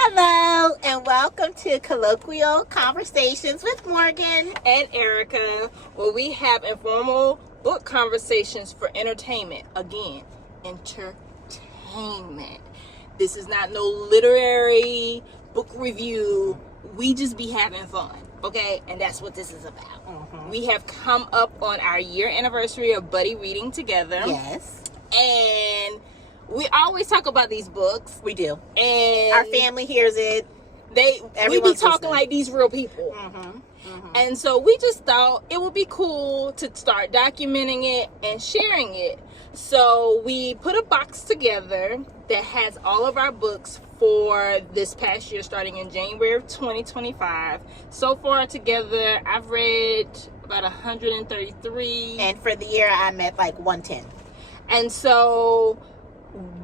Hello, and welcome to Colloquial Conversations with Morgan and Erica, where we have informal book conversations for entertainment. Again, entertainment. This is not no literary book review. We just be having fun, okay? And that's what this is about. Mm-hmm. We have come up on our year anniversary of buddy reading together. Yes. And we always talk about these books. We do. And our family hears it. We be talking like these real people. Mm-hmm. Mm-hmm. And so we just thought it would be cool to start documenting it and sharing it. So we put a box together that has all of our books for this past year, starting in January of 2025. So far together, I've read about 133. And for the year, I'm at like 110. And so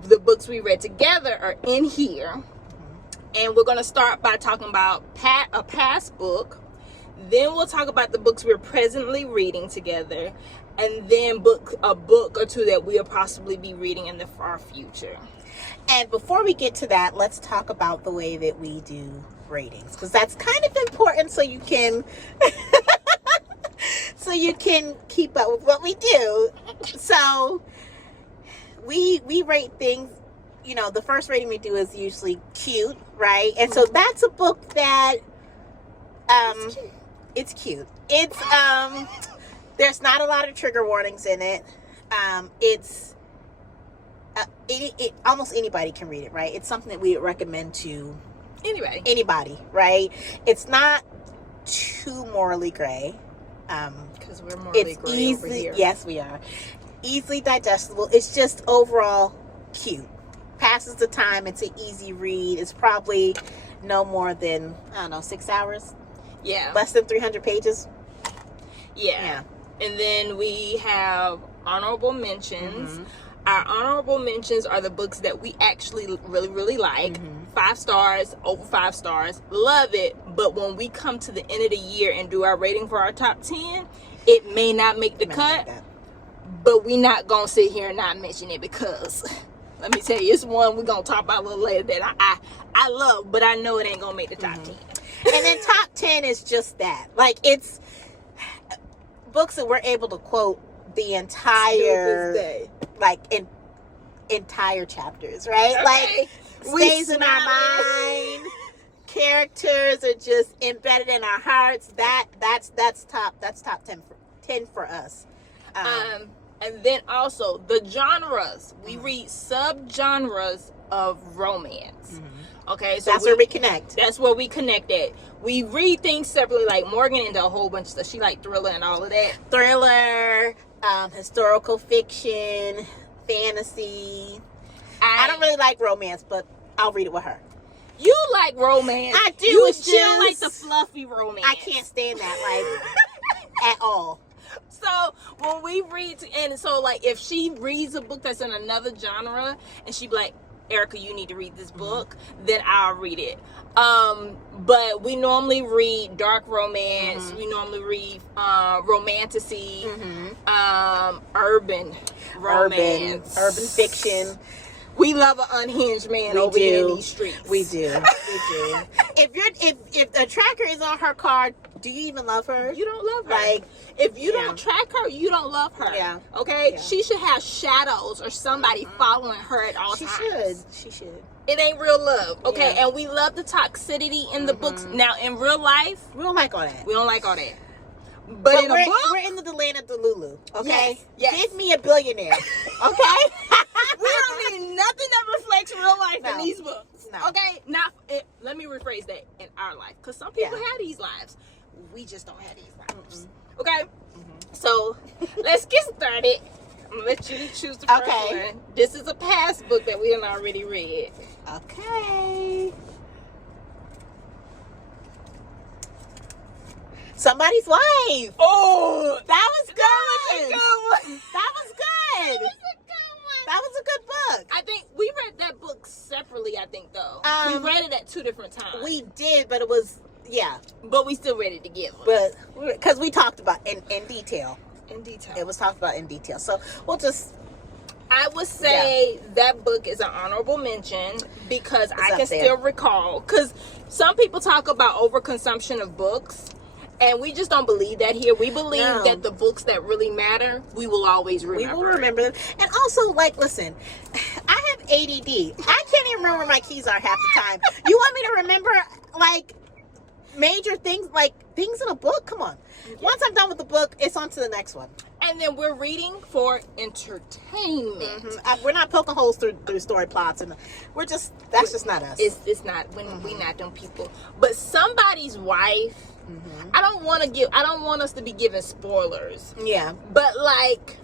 the books we read together are in here. Mm-hmm. And we're going to start by talking about a past book. Then we'll talk about the books we're presently reading together. And then a book or two that we'll possibly be reading in the far future. And before we get to that, let's talk about the way that we do ratings, because that's kind of important so you can keep up with what we do. So we rate things, the first rating we do is usually cute, right? And so that's a book that it's cute. It's there's not a lot of trigger warnings in it. It's almost anybody can read it, right? It's something that we would recommend to anybody, right? It's not too morally gray. Because we're morally gray over here. Yes, we are. Easily digestible. It's just overall cute. Passes the time. It's an easy read. It's probably no more than 6 hours. Yeah. Less than 300 pages. Yeah. And then we have honorable mentions. Mm-hmm. Our honorable mentions are the books that we actually really, really like. Mm-hmm. 5 stars, over 5 stars. Love it. But when we come to the end of the year and do our rating for our top 10, it may not make the cut. But we not going to sit here and not mention it because, let me tell you, it's one we're going to talk about a little later that I love, but I know it ain't going to make the top 10. And then top 10 is just that. Like, it's books that we're able to quote the entire, entire chapters, right? Okay. Like, stays in our mind. Characters are just embedded in our hearts. That's top 10 for us. And then also the genres. We read sub-genres of romance. Mm-hmm. Okay, so that's where we connect. That's where we connect at. We read things separately, like Morgan into a whole bunch of stuff. She like thriller and all of that. Thriller, historical fiction, fantasy. I don't really like romance, but I'll read it with her. You like romance. I do. You still like the fluffy romance. I can't stand that, at all. So when we read, and so like if she reads a book that's in another genre, and she be like, Erica, you need to read this book, then I'll read it. But we normally read dark romance. Mm-hmm. We normally read romantasy, urban romance, urban fiction. We love an unhinged man here in these streets. We do. If the tracker is on her car, do you even love her? You don't love her. Like, if you don't track her, you don't love her. Yeah. Okay? Yeah. She should have shadows or somebody following her at all times. She should. It ain't real love. Okay? Yeah. And we love the toxicity in the books. Now, in real life, we don't like all that. But in a book, we're in the land of Delulu. Okay? Yes. Give me a billionaire. Okay? We don't need nothing that reflects real life in these books. No. Okay? Let me rephrase that. In our life. Because some people have these lives. We just don't have these lives. Mm-hmm. Okay? Mm-hmm. So, let's get started. I'm going to let you choose the first one. This is a past book that we done already read. Okay. Somebody's Wife. Oh, that was good. That was a good one. That was good. That was a good book. I think we read that book separately, though. We read it at 2 different times. We did, but it was, But we still read it together. But, because we talked about in detail. In detail. It was talked about in detail. So, we'll just I would say that book is an honorable mention because I can still recall. Because some people talk about overconsumption of books, and we just don't believe that here. We believe that the books that really matter, we will always remember. We will remember them. And also, like, listen, I have ADD. I can't even remember where my keys are half the time. You want me to remember, like, major things, like things in a book? Come on. Once I'm done with the book, it's on to the next one. And then we're reading for entertainment. We're not poking holes through story plots, and that's just not us. It's not when we not them people. But somebody's wife. I don't want us to be giving spoilers. Yeah. But like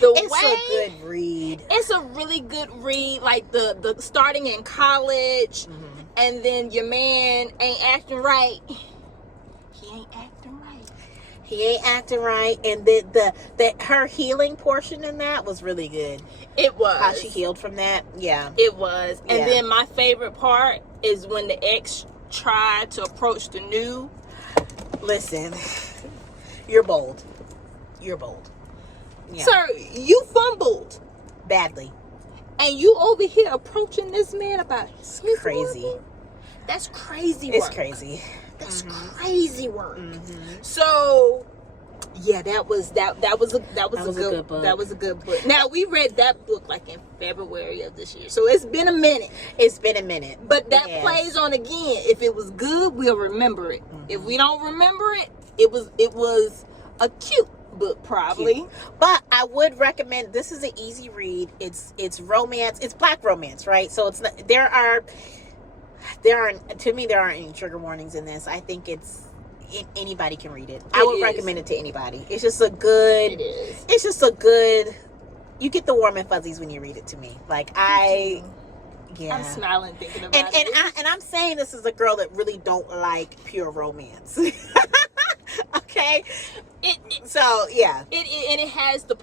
it's a good read. It's a really good read. Like the starting in college, and then your man ain't acting right. He ain't acting right, and the her healing portion in that was really good. It was how she healed from that. Yeah, it was. And then my favorite part is when the ex tried to approach the new. Listen, you're bold. You're bold. Yeah. Sir, you fumbled badly, and you over here approaching this man about his crazy. Woman? That's crazy work. It's crazy. That's crazy work. So, yeah, that was a good book. That was a good book. Now we read that book like in February of this year, so it's been a minute. But that plays on again. If it was good, we'll remember it. If we don't remember it, it was a cute book probably. Cute. But I would recommend. This is an easy read. It's romance. It's Black romance, right? So it's not, there aren't any trigger warnings in this. I think anybody can read it. I would recommend it to anybody. It's just a good. It is. It's just a good. You get the warm and fuzzies when you read it to me. Like I'm smiling thinking about it. And I'm saying this is a girl that really don't like pure romance. Okay. It has the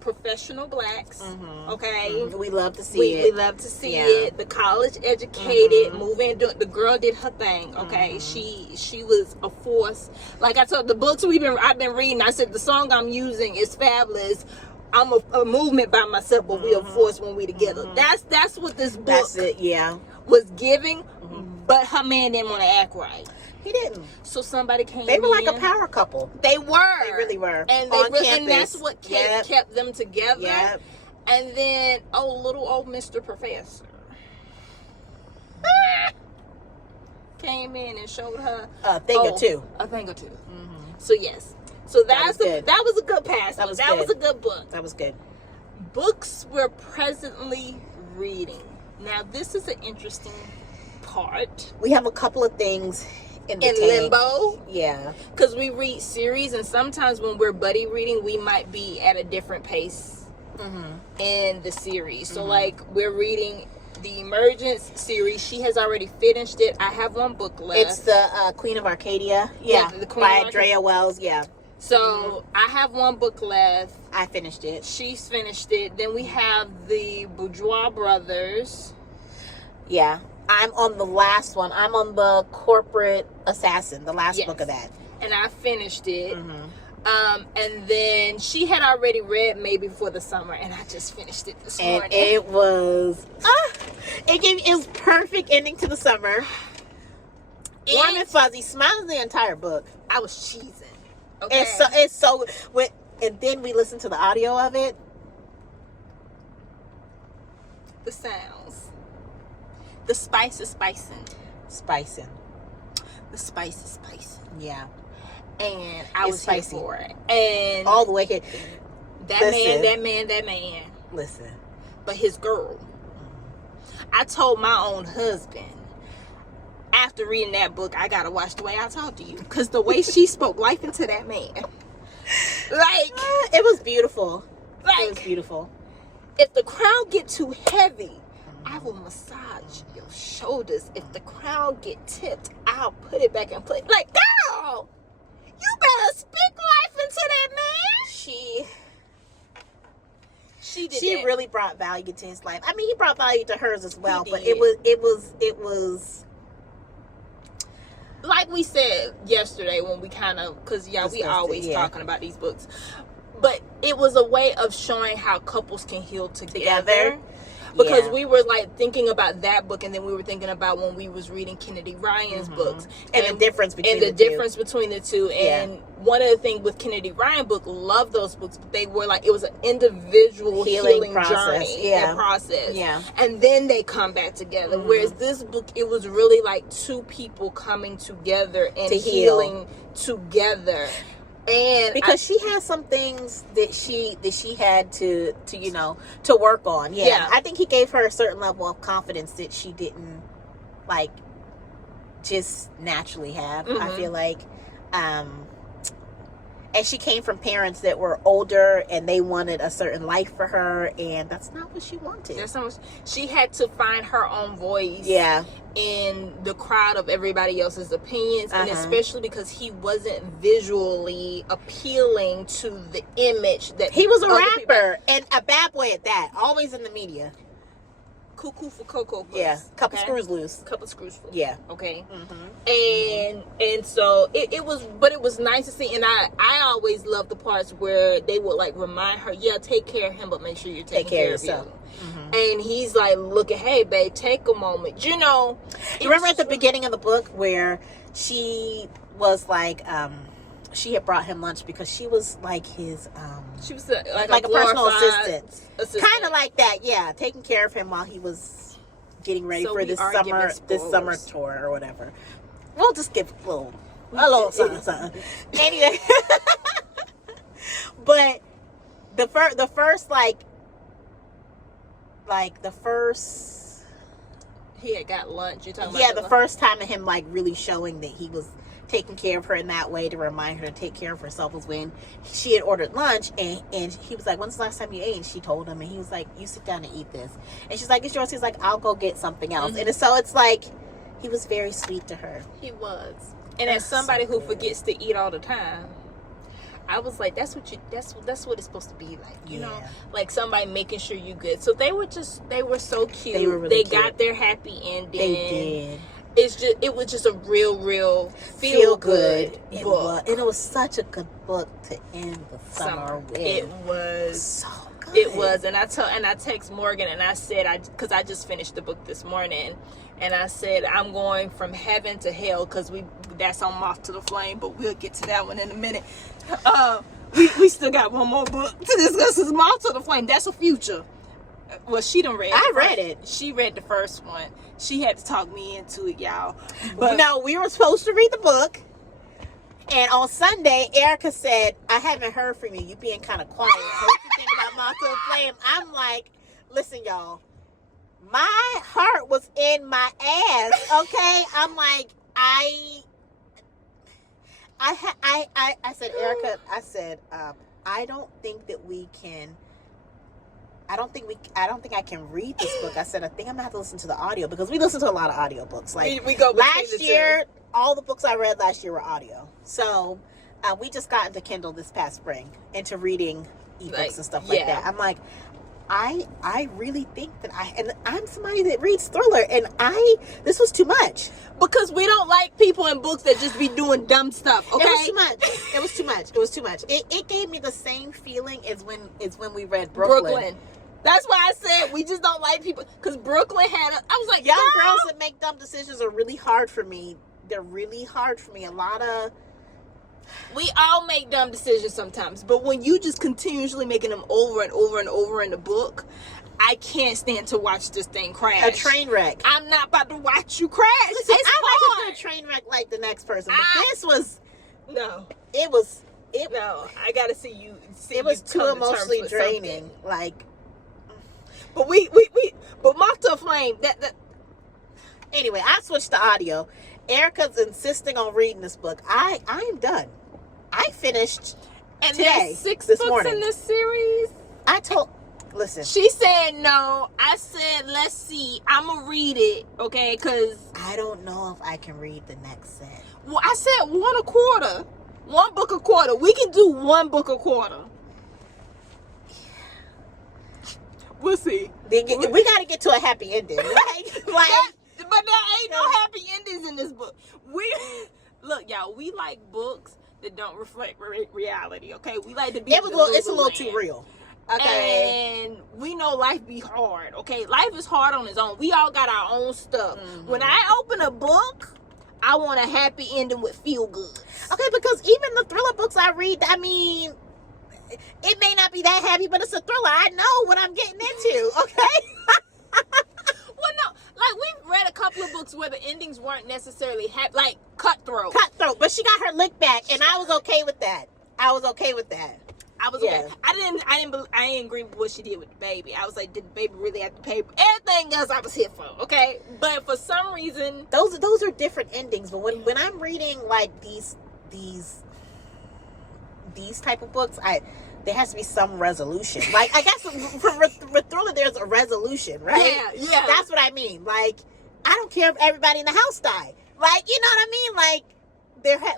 professional blacks. Okay. We love to see it. We love to see it. The college educated, moving. The girl did her thing. Okay. She was a force. Like I told the books I've been reading. I said the song I'm using is fabulous. I'm a movement by myself, but we a force when we together. That's what this book was giving. But her man didn't want to act right. He didn't. So somebody came in. They were like a power couple. They were. They really were. And and that's what kept them together. Yep. And then, little old Mr. Professor came in and showed her a thing or two. So yes. So that was a good pass. That was a good book. That was good. Books we're presently reading. Now this is an interesting part. We have a couple of things in limbo. Yeah. Because we read series, and sometimes when we're buddy reading, we might be at a different pace in the series. So like we're reading the Emergence series. She has already finished it. I have one book left. It's the Queen of Arcadia. Yeah. The Queen by Drea Wells. Yeah. So I have one book left. I finished it. She's finished it. Then we have the Bourgeois Brothers. Yeah. I'm on the last one. I'm on the Corporate Assassin, the last book of that. And I finished it. And then she had already read Maybe for the Summer, and I just finished it this morning. And it was it was perfect ending to the summer. Warm and fuzzy, smiling the entire book. I was cheesing. Okay. It's so and then we listened to the audio of it. The sounds. The spice is spicing. The spice is spicing. Yeah. And I was here for it. And all the way here. That man. Listen. But his girl. I told my own husband, after reading that book, I gotta watch the way I talk to you. Because the way she spoke life into that man. Like. It was beautiful. Like, it was beautiful. If the crown get too heavy, I will massage your shoulders. If the crown get tipped, I'll put it back and put it. Like, girl, you better speak life into that man. She really brought value to his life. I mean, he brought value to hers as well, but it was like we said yesterday when we kind of, because we always talking about these books. but it was a way of showing how couples can heal together. Because we were like thinking about that book, and then we were thinking about when we was reading Kennedy Ryan's books, and the difference between the two. And one of the things with Kennedy Ryan book, love those books, but they were like, it was an individual healing journey and process. And then they come back together. Whereas this book, it was really like two people coming together and healing together. And because she has some things that she had to to work on. I think he gave her a certain level of confidence that she didn't like just naturally have. I feel like and she came from parents that were older, and they wanted a certain life for her, and that's not what she wanted. She had to find her own voice in the crowd of everybody else's opinions, and especially because he wasn't visually appealing to the image that he was a rapper and a bad boy at that, always in the media. Cuckoo for Cocoa Puffs. Couple screws loose. Okay. And so it was, but it was nice to see, and I always loved the parts where they would like remind her, take care of him, but make sure you take care of yourself. And he's like, look at, hey babe, take a moment. You remember at the beginning of the book where she was like, she had brought him lunch because she was like his she was like a personal assistant. Kind of like that, taking care of him while he was getting ready for this summer tour or whatever. We'll just give a little something. Anyway, but the first he had got lunch. You're talking about the first time of him like really showing that he was taking care of her in that way to remind her to take care of herself was when she had ordered lunch, and he was like, when's the last time you ate? And she told him, and he was like, you sit down and eat this. And she's like, it's yours. He's like, I'll go get something else. And so it's like he was very sweet to her. He was. And as somebody who forgets to eat all the time, I was like, that's what it's supposed to be like, you know, like somebody making sure you good. So they were so cute. They were really cute. Got their happy ending. They did. It was just a real feel good book. And it was such a good book to end the summer with. It was so good. It was, and I text Morgan, and I said, because I just finished the book this morning, and I said, I'm going from heaven to hell, because that's on Moth to the Flame, but we'll get to that one in a minute. We still got one more book to discuss. Is Moth to the Flame. That's a future. Well, she done read it. I read it. She read the first one. She had to talk me into it, y'all. But no, we were supposed to read the book. And on Sunday, Erica said, I haven't heard from you. You being kind of quiet. What you think about Moth to the Flame? I'm like, listen, y'all. My heart was in my ass, okay? I'm like, I said, Erica, I don't think I can read this book. I said, I think I'm gonna have to listen to the audio, because we listen to a lot of audio books. Like we go last year, all the books I read last year were audio. So we just got into Kindle this past spring, into reading ebooks and stuff like that. I'm like, I really think that I'm somebody that reads thriller, and this was too much. Because we don't like people in books that just be doing dumb stuff, okay? It was too much. It gave me the same feeling as when we read Brooklyn. That's why I said we just don't like people, because Brooklyn I was like, young girls that make dumb decisions are really hard for me. They're really hard for me. We all make dumb decisions sometimes, but when you just continuously making them over and over and over in the book, I can't stand to watch this thing crash. A train wreck. I'm not about to watch you crash. Listen, I like a good train wreck like the next person, but this was no. No, I gotta see you. It was too emotionally draining. Like, but but Moth to a Flame. That. Anyway, I switched to audio. Erica's insisting on reading this book. I'm done. I finished and today. There's 6 this books morning in this series. Listen. She said no. I said, let's see. I'm gonna read it, okay? Because I don't know if I can read the next set. Well, I said 1 a quarter. 1 book a quarter. We can do 1 book a quarter. We'll see. We got to get to a happy ending. But there ain't no happy endings in this book. Look, y'all, we like books that don't reflect reality. Okay, we like to be. It's a little too real. Okay. And we know life be hard. Okay, life is hard on its own. We all got our own stuff. When I open a book, I want a happy ending with feel good. Okay, because even the thriller books I read, I mean, it may not be that happy, but it's a thriller. I know what I'm getting into. Okay. Well, no, like we've read a couple of books where the endings weren't necessarily happy, like Cutthroat. But she got her lick back, and I was okay with that. I was okay. I didn't agree with what she did with the baby. I was like, did the baby really have to pay? Everything else I was here for, okay? But for some reason, those are different endings. But when I'm reading like these type of books, there has to be some resolution. Like, I guess for thriller, there's a resolution, right? Yeah. That's what I mean. Like, I don't care if everybody in the house died. Like, you know what I mean? Like,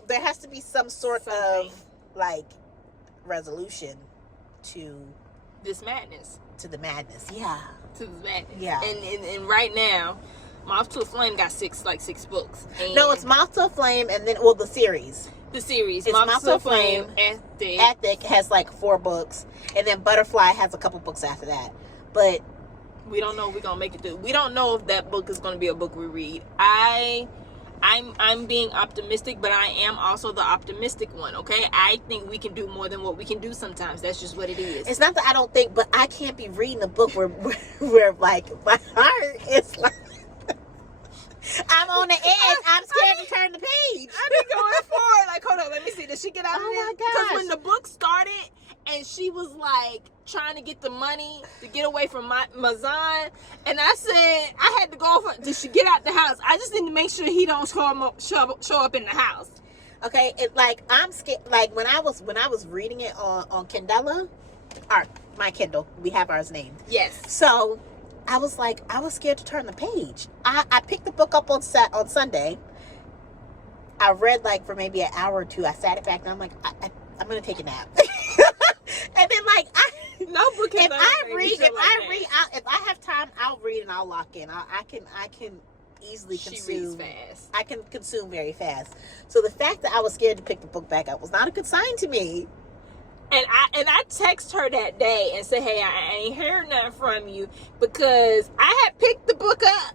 there has to be some sort of like resolution to this madness. To the madness, yeah. To the madness, yeah. And right now, Moth to a Flame got six books. No, it's Moth to a Flame, and then the series. The series, it's Moth to a Flame. Ethic has like 4 books, and then Butterfly has a couple books after that. But we don't know if we're gonna make it through. We don't know if that book is gonna be a book we read. I'm being optimistic, but I am also the optimistic one, okay? I think we can do more than what we can do sometimes. That's just what it is. It's not that I don't think, but I can't be reading a book where like my heart is like I'm on the edge. I'm scared to turn the page. I've been going forward. Like, hold on, let me see. Did she get out of this? Oh my gosh. Because when the book started and she was like trying to get the money to get away from Mazan, and I said I had to go over. Did she get out the house? I just need to make sure he don't show up in the house. Okay, I'm scared. Like when I was reading it on Kindle, or my Kindle, we have ours named. Yes. So I was scared to turn the page. I picked the book up on Sunday. I read like for maybe an hour or two. I sat it back and I'm like, I'm gonna take a nap. And then like no book. If I have time, I'll read and I'll lock in. I can easily consume. She reads fast. I can consume very fast. So the fact that I was scared to pick the book back up was not a good sign to me. And I text her that day and said, hey, I ain't heard nothing from you because I had picked the book up,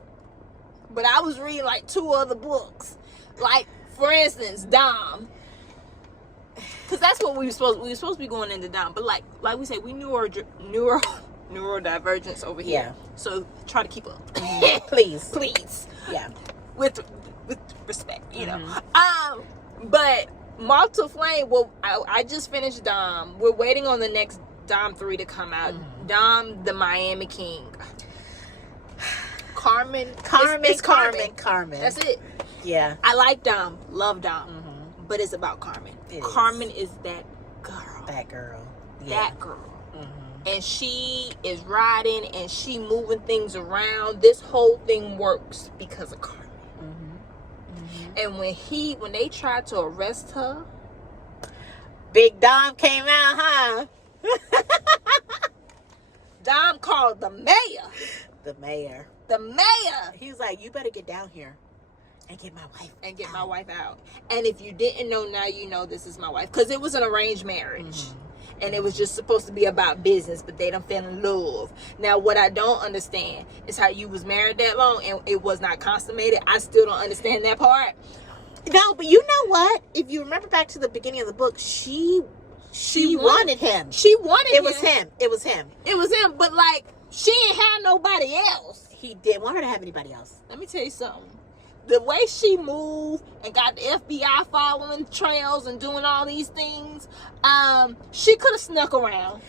but I was reading like 2 other books. Like, for instance, Dom. Because that's what we were supposed to be going into Dom. But like we say, we neurodivergence over here. Yeah. So try to keep up. Please. Yeah. With respect, you know. But Moth to Flame, well, I just finished Dom. We're waiting on the next Dom 3 to come out. Dom, the Miami King. Carmen. It's Carmen. That's it. Yeah. I like Dom. Love Dom. But it's about Carmen. Carmen is that girl. That girl. Yeah. That girl. And she is riding and she moving things around. This whole thing works because of Carmen. And when they tried to arrest her, Big Dom came out, huh? Dom called the mayor. The mayor. He was like, you better get down here and get my wife out. And if you didn't know, now you know this is my wife. Because it was an arranged marriage. And it was just supposed to be about business, but they done fell in love. Now, what I don't understand is how you was married that long and it was not consummated. I still don't understand that part. No, but you know what? If you remember back to the beginning of the book, she wanted him. It was him. But like, she ain't had nobody else. He didn't want her to have anybody else. Let me tell you something. The way she moved and got the FBI following trails and doing all these things, she could have snuck around.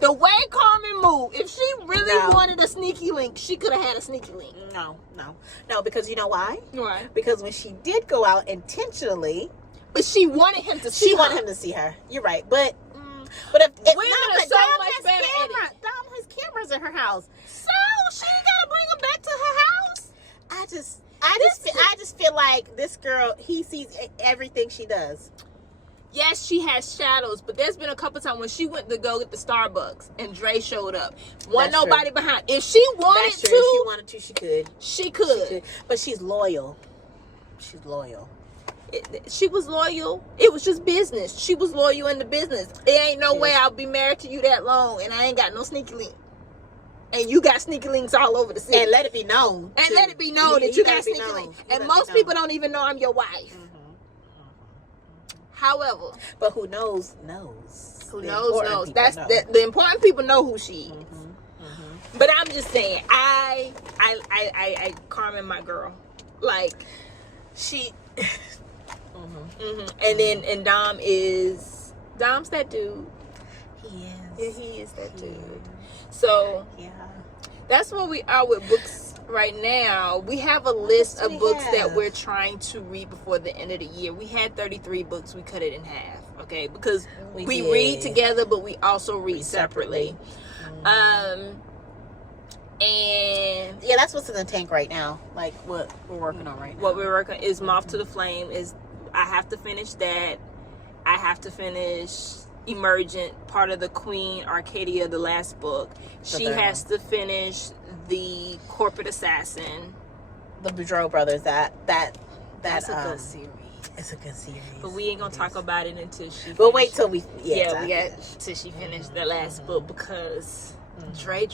The way Carmen moved, if she really wanted a sneaky link, she could have had a sneaky link. No, because you know why? Why? Because when she did go out intentionally, but she wanted him to see her. She wanted him to see her. You're right, but if women are so much better at it. Dom has cameras in her house, so she gotta bring him back to her house. I just feel like this girl, he sees everything she does. Yes, she has shadows, but there's been a couple times when she went to go get the Starbucks and Dre showed up. Wasn't nobody behind. If she wanted to, if she wanted to, she could. She could. But she's loyal. she was loyal. It was just business. She was loyal in the business. It ain't no way I'll be married to you that long and I ain't got no sneaky link. And you got sneaky links all over the city. And let it be known. And let it be known that you got sneaky links. And most people don't even know I'm your wife. However, but who knows? Who knows? That's the important people know who she is. But I'm just saying, I Carmen, my girl, like she. And Dom's that dude. He is that dude. So that's where we are with books right now. We have a list of books that we're trying to read before the end of the year. We had 33 books. We cut it in half, okay? Because we read together, but we also read separately. And yeah, that's what's in the tank right now. Like what we're working on right now. What we're working is Moth to the Flame. I have to finish that. I have to finish Emergent, part of the Queen Arcadia, the last book. She has to finish the Corporate Assassin, the Boudreaux brothers. That's a good series. It's a good series, but we ain't gonna talk about it until she. We'll wait till we. Till she finished the last book because Dre.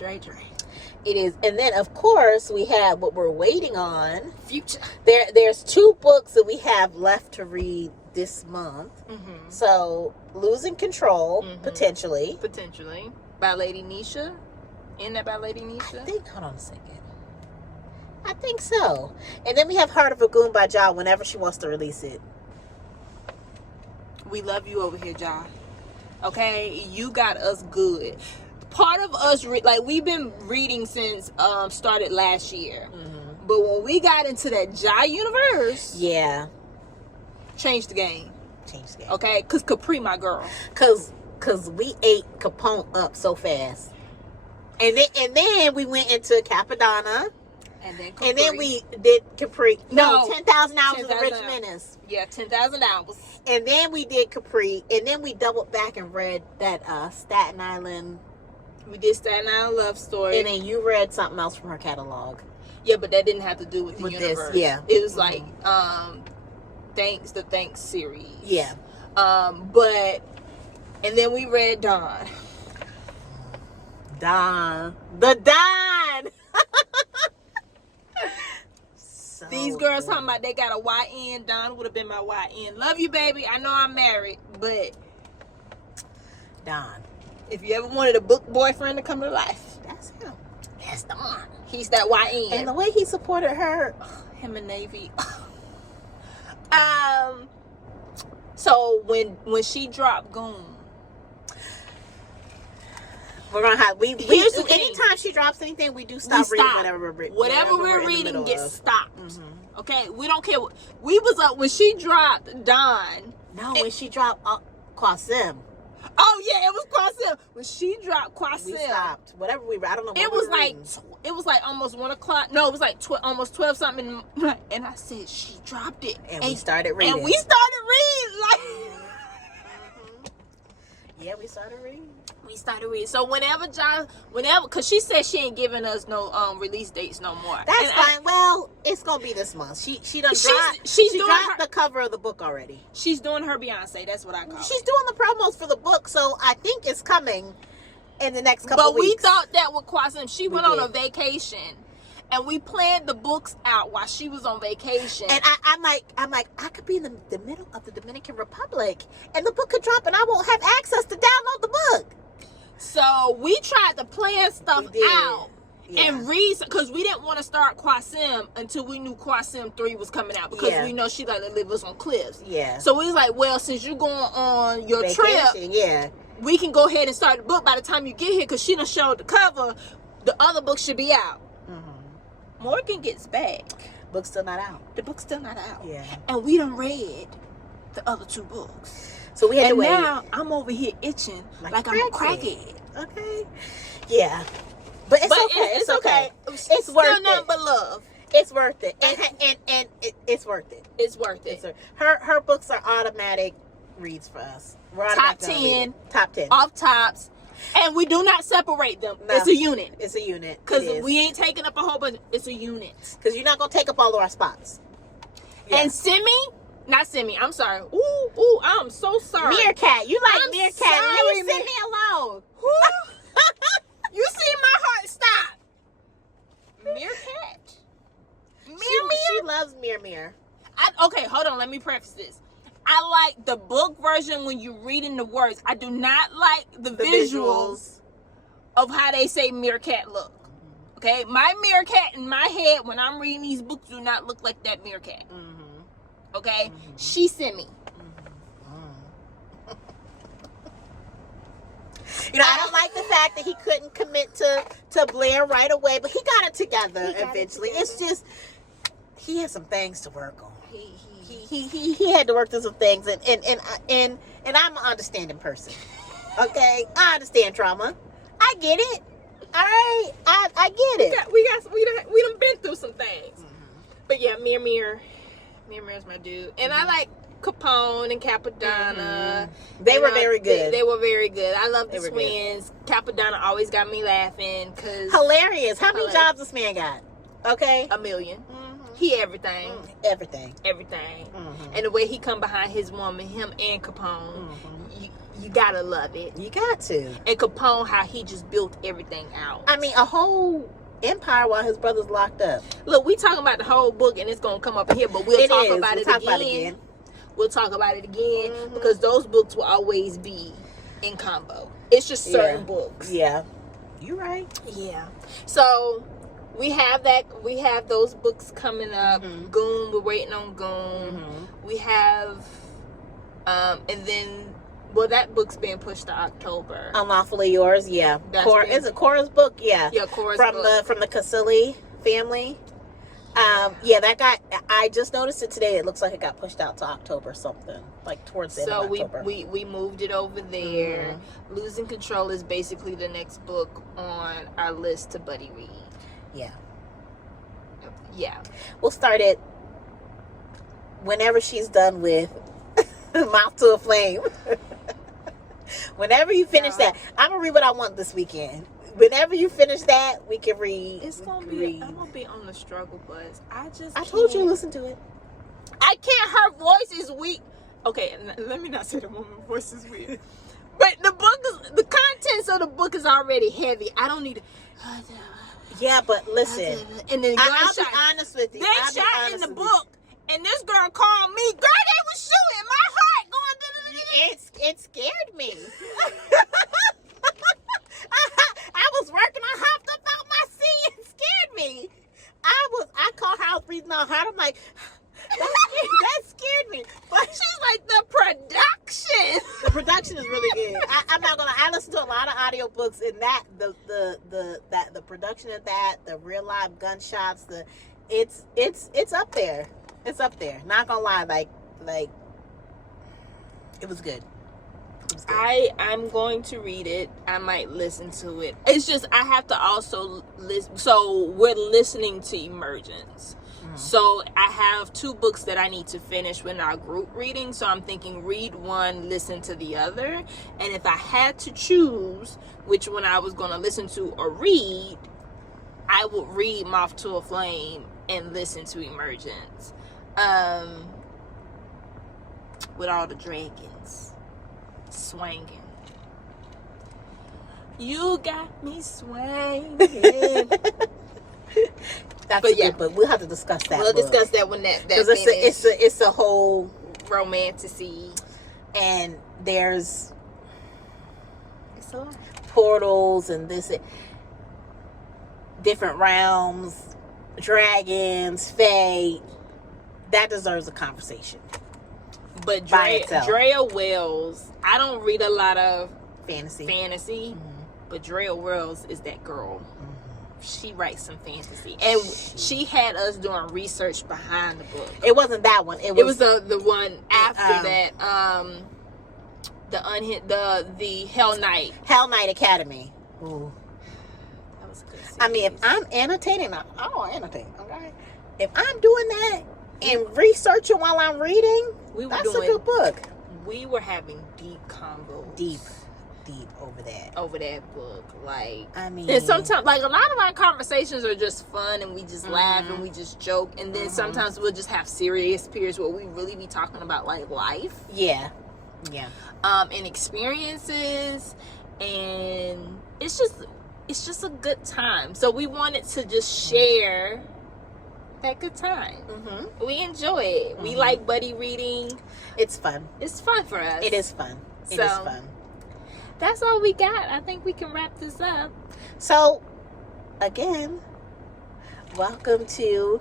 It is, and then of course we have what we're waiting on. Future. There's 2 books that we have left to read this month. So Losing Control, potentially by Lady Nisha. Isn't that by Lady Nisha? Hold on a second. I think so. And then we have Heart of a Goon by Ja whenever she wants to release it. We love you over here, Ja. Okay, you got us good. Part of us, we've been reading since started last year. But when we got into that Ja universe, changed the game. Okay, because Capri, my girl. Because we ate Capone up so fast. And then we went into Capadonna. And then we did Capri. No, 10,000 Hours of the Rich Menace. Yeah, 10,000 Hours. And then we did Capri. And then we doubled back and read that Staten Island. We did Staten Island Love Story. And then you read something else from her catalog. Yeah, but that didn't have to do with the universe. This. Yeah. It was like the Thanks series. Yeah. And then we read Dawn. The Dawn. These girls talking about they got a YN. Dawn would have been my YN. Love you, baby. I know I'm married, but Dawn. If you ever wanted a book boyfriend to come to life, that's him. That's Dawn. He's that YN. And the way he supported her, him and Navy. So when she dropped Goon, we're gonna have anytime she drops anything, we do stop reading whatever we're reading gets stopped. Okay, we don't care. We was up when she dropped Dawn. No, when she dropped Qasim. Oh yeah, it was Qasim. When she dropped Qasim, we stopped. Whatever we read, I don't know. It was like almost 1 o'clock. No, it was like almost 12 something. And I said she dropped it, and we started reading. And we started reading yeah, we started reading. So whenever, because she said she ain't giving us no release dates no more. That's fine. Well, it's gonna be this month. She dropped the cover of the book already. She's doing her Beyonce. That's what I call it. She's doing the promos for the book, so I think it's coming in the next couple weeks. But we thought that with Qasim, she went on a vacation. And we planned the books out while she was on vacation. And I'm like, I could be in the middle of the Dominican Republic, and the book could drop, and I won't have access to download the book. So we tried to plan stuff out and read, because we didn't want to start Qasim until we knew Qasim 3 was coming out, because we know she like to live us on cliffs. Yeah. So we was like, well, since you're going on your vacation, trip, we can go ahead and start the book by the time you get here, because she done showed the cover. The other book should be out. Morgan gets back. Book's still not out. The book's still not out. Yeah. And we done read the other 2 books. So we had to wait. And now I'm over here itching like I'm a crackhead. Okay. Yeah. But it's okay. It's okay. It's worth it. Nothing but love. It's worth it. And it's worth it. It's worth it. Her books are automatic reads for us. We're top 10. Top 10. Off tops. And we do not separate them. No, it's a unit. It's a unit. Because we ain't taking up a whole bunch. It's a unit. Because you're not going to take up all of our spots. Yeah. And Simi, Not Simi. I'm sorry. Ooh, I'm so sorry. Meerkat. You like I'm Meerkat. sorry, Leave Simi alone. You see my heart stop. Meerkat. She loves Mir. Okay, hold on. Let me preface this. I like the book version when you're reading the words. I do not like the visuals of how they say meerkat look. Okay, my meerkat in my head when I'm reading these books do not look like that meerkat. Okay, she sent me. You know, I don't like the fact that he couldn't commit to Blair right away, but he got it together eventually. It's just he has some things to work on. He had to work through some things, and I'm an understanding person. Okay, I understand trauma. I get it. All right, I get it. We done been through some things. But yeah, Mir's my dude, and I like Capone and Capadonna. They were very good. They were very good. I love the twins. Capadonna always got me laughing because hilarious. How many jobs this man got? Okay, 1 million. He everything. Everything. And the way he come behind his woman, him and Capone, you gotta love it. You got to. And Capone, how he just built everything out. I mean, a whole empire while his brother's locked up. Look, we talking about the whole book, and it's gonna come up here, but we'll talk about it again. We'll talk about it again because those books will always be in combo. It's just certain books. Yeah, you're right. Yeah. So we have that. We have those books coming up. Goon. We're waiting on Goon. We have, and then. Well, that book's being pushed to October. Unlawfully Yours, yeah. Is it Cora's book? Yeah. Yeah, Cora's book. From the Casilli family. Yeah, that got. I just noticed it today. It looks like it got pushed out to October something, like towards the end of October. So we moved it over there. Losing Control is basically the next book on our list to buddy read. Yeah. Yeah. We'll start it whenever she's done with Mouth to a Flame. Whenever you finish that, I'm gonna read what I want this weekend. Whenever you finish that, we can read. It's gonna be. I'm gonna be on the struggle bus. I told you to listen to it. I can't. Her voice is weak. Okay, let me not say the woman's voice is weak. But the contents of the book is already heavy. I don't need to. Yeah, but listen. And then I'll be honest with you. They shot in the book, and this girl called me. Girl, they was shooting. My heart going. It scared me. I was working. I hopped up out my seat. It scared me. I called her. I was breathing out hard. I'm like, that scared me. But she's like, the production. The production is really good. I'm not gonna. I listen to a lot of audiobooks, and that the production of that, the real live gunshots, it's up there. It's up there. Not gonna lie, like it was good. I'm going to read it. I might listen to it. It's just I have to also listen. So we're listening to Emergence. So I have 2 books that I need to finish in our group reading. So I'm thinking read one, listen to the other. And if I had to choose which one I was going to listen to or read, I would read Moth to a Flame and listen to Emergence. With all the dragons swinging. You got me swinging. That's good, but we'll have to discuss that. We'll discuss that when that because it's a whole romantasy, and there's it's a lot. Portals and different realms, dragons, fae. That deserves a conversation. But Drea Wells, I don't read a lot of fantasy, but Drea Wells is that girl. She writes some fantasy, and she had us doing research behind the book. It wasn't that one. It was the one after that. The Hell Knight Academy. Ooh. That was a good series. I mean, if I'm annotating, I'll annotate. Okay. If I'm doing that and researching while I'm reading, that's a good book. We were having deep combos. Deep over over that book. Like, I mean, and sometimes, like, a lot of our conversations are just fun and we just laugh and we just joke, and then sometimes we'll just have serious periods where we really be talking about, like, life, and experiences, and it's just a good time. So we wanted to just share that good time. We enjoy it. We like buddy reading. It's fun. It's fun for us. It is fun. It is fun. That's all we got. I think we can wrap this up. So, again, welcome to...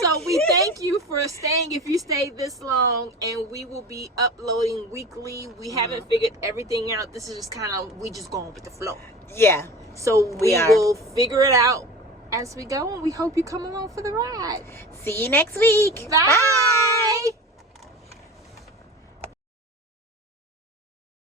So we thank you for staying if you stayed this long, and we will be uploading weekly. We haven't figured everything out. This is just kind of, we just going with the flow. Yeah. So we will figure it out as we go, and we hope you come along for the ride. See you next week. Bye.